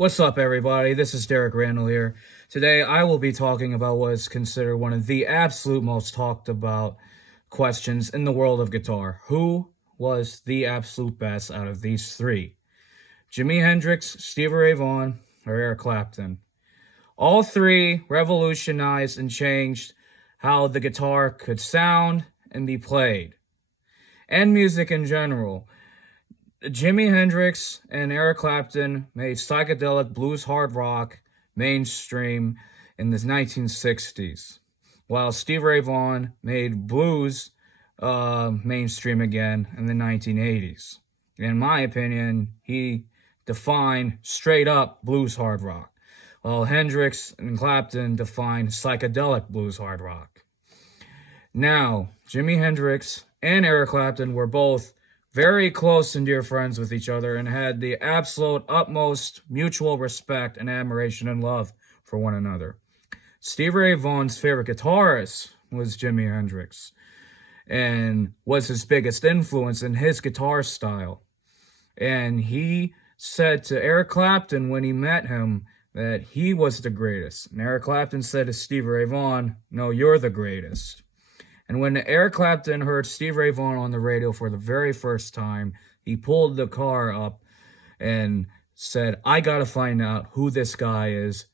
What's up, everybody? This is Derek Randall here. Today, I will be talking about what is considered one of the absolute most talked about questions in the world of guitar. Who was the absolute best out of these three? Jimi Hendrix, Stevie Ray Vaughan, or Eric Clapton? All three revolutionized and changed how the guitar could sound and be played, and music in general. Jimi Hendrix and Eric Clapton made psychedelic blues hard rock mainstream in the 1960s, while Stevie Ray Vaughan made blues mainstream again in the 1980s. In my opinion, he defined straight up blues hard rock, while Hendrix and Clapton defined psychedelic blues hard rock. Now, Jimi Hendrix and Eric Clapton were both very close and dear friends with each other and had the absolute utmost mutual respect and admiration and love for one another. Stevie Ray Vaughan's favorite guitarist was Jimi Hendrix and was his biggest influence in his guitar style. And he said to Eric Clapton when he met him that he was the greatest. And Eric Clapton said to Stevie Ray Vaughan, "No, you're the greatest." And when Eric Clapton heard Stevie Ray Vaughan on the radio for the very first time, he pulled the car up and said, "I got to find out who this guy is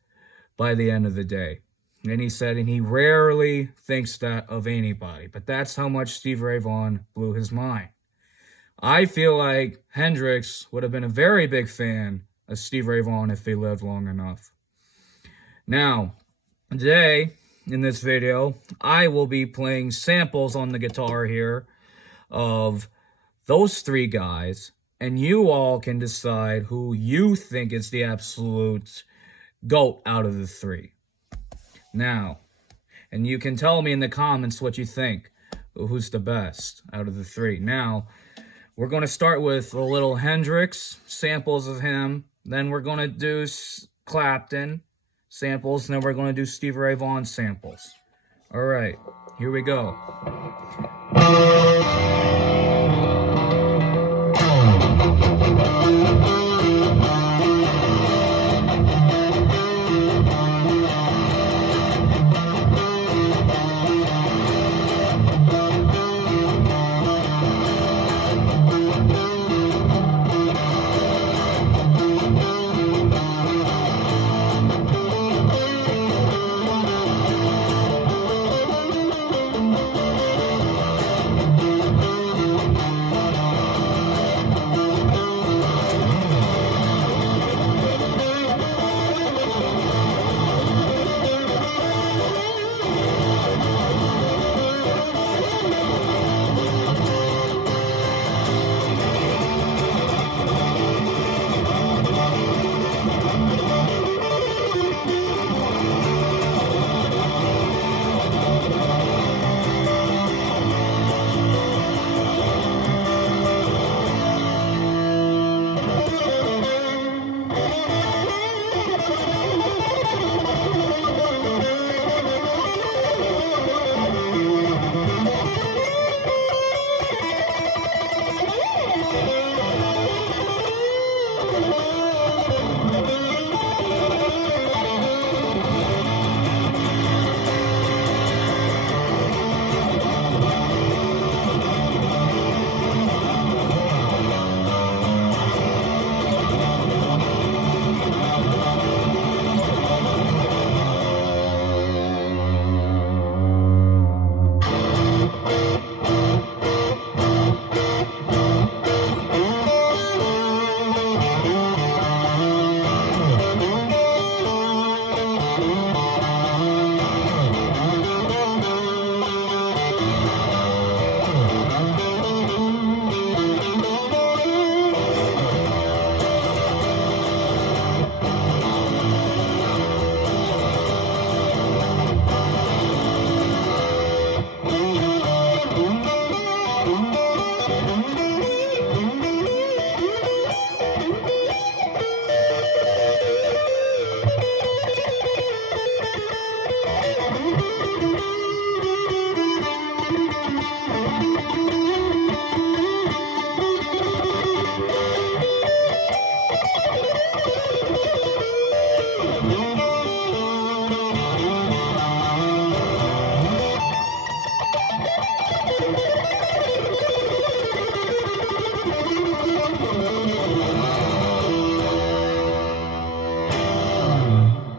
by the end of the day." And he said, and he rarely thinks that of anybody, but that's how much Stevie Ray Vaughan blew his mind. I feel like Hendrix would have been a very big fan of Stevie Ray Vaughan if he lived long enough. Now, today, in this video, I will be playing samples on the guitar here of those three guys, and you all can decide who you think is the absolute GOAT out of the three. Now, and you can tell me in the comments what you think, who's the best out of the three. Now, we're going to start with a little Hendrix, samples of him, then we're going to do Clapton samples, and then we're going to do Stevie Ray Vaughan samples. All right, here we go.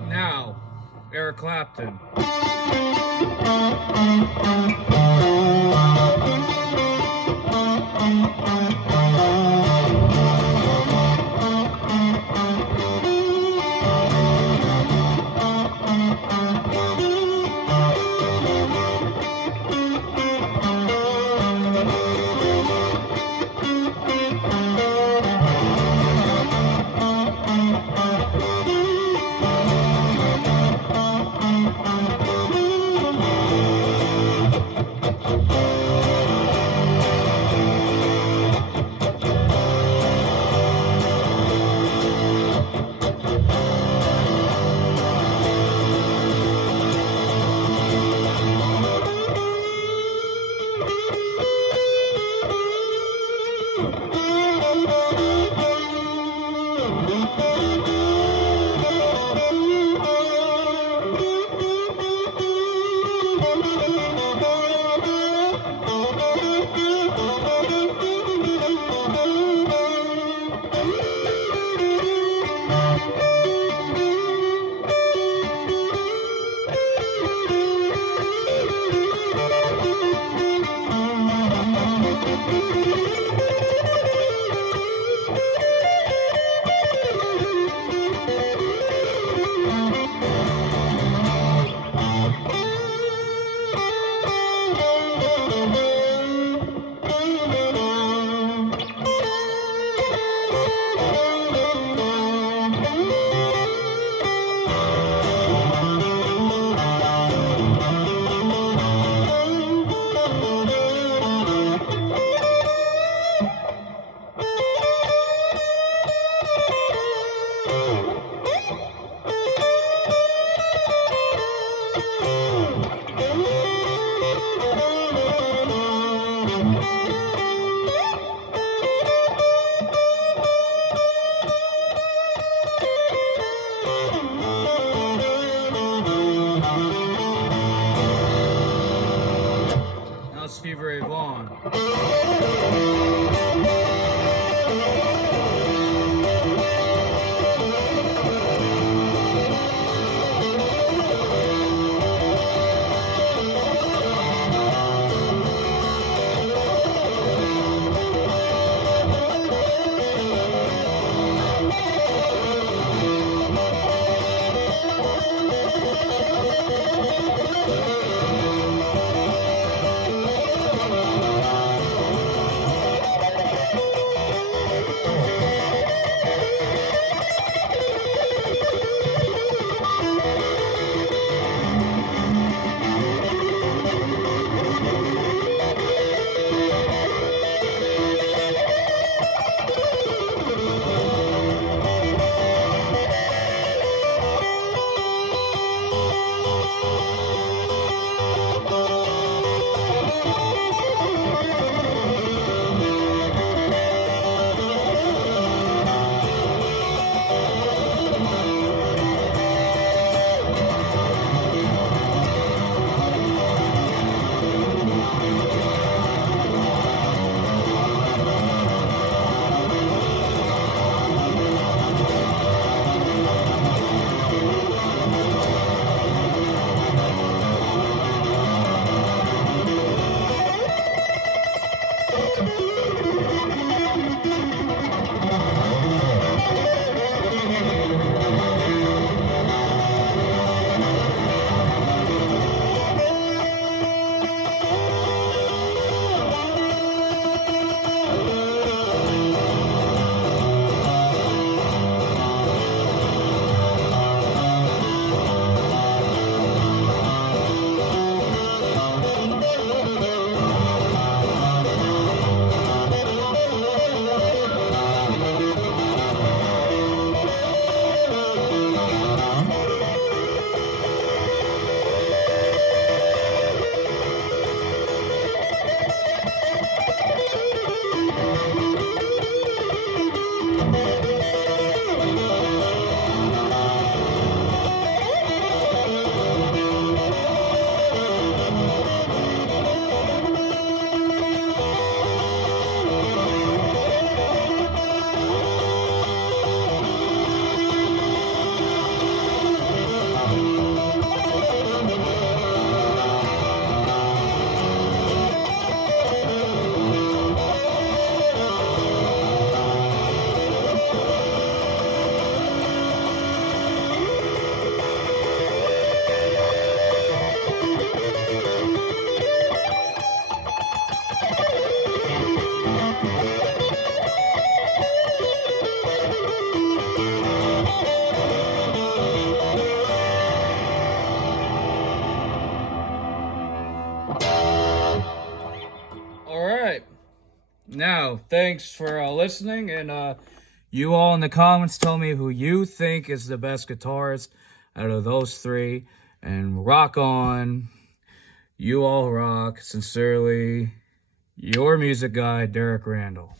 Now, Eric Clapton. Now, thanks for listening, and you all in the comments tell me who you think is the best guitarist out of those three, and rock on. You all rock. Sincerely, your music guy, Derek Randall.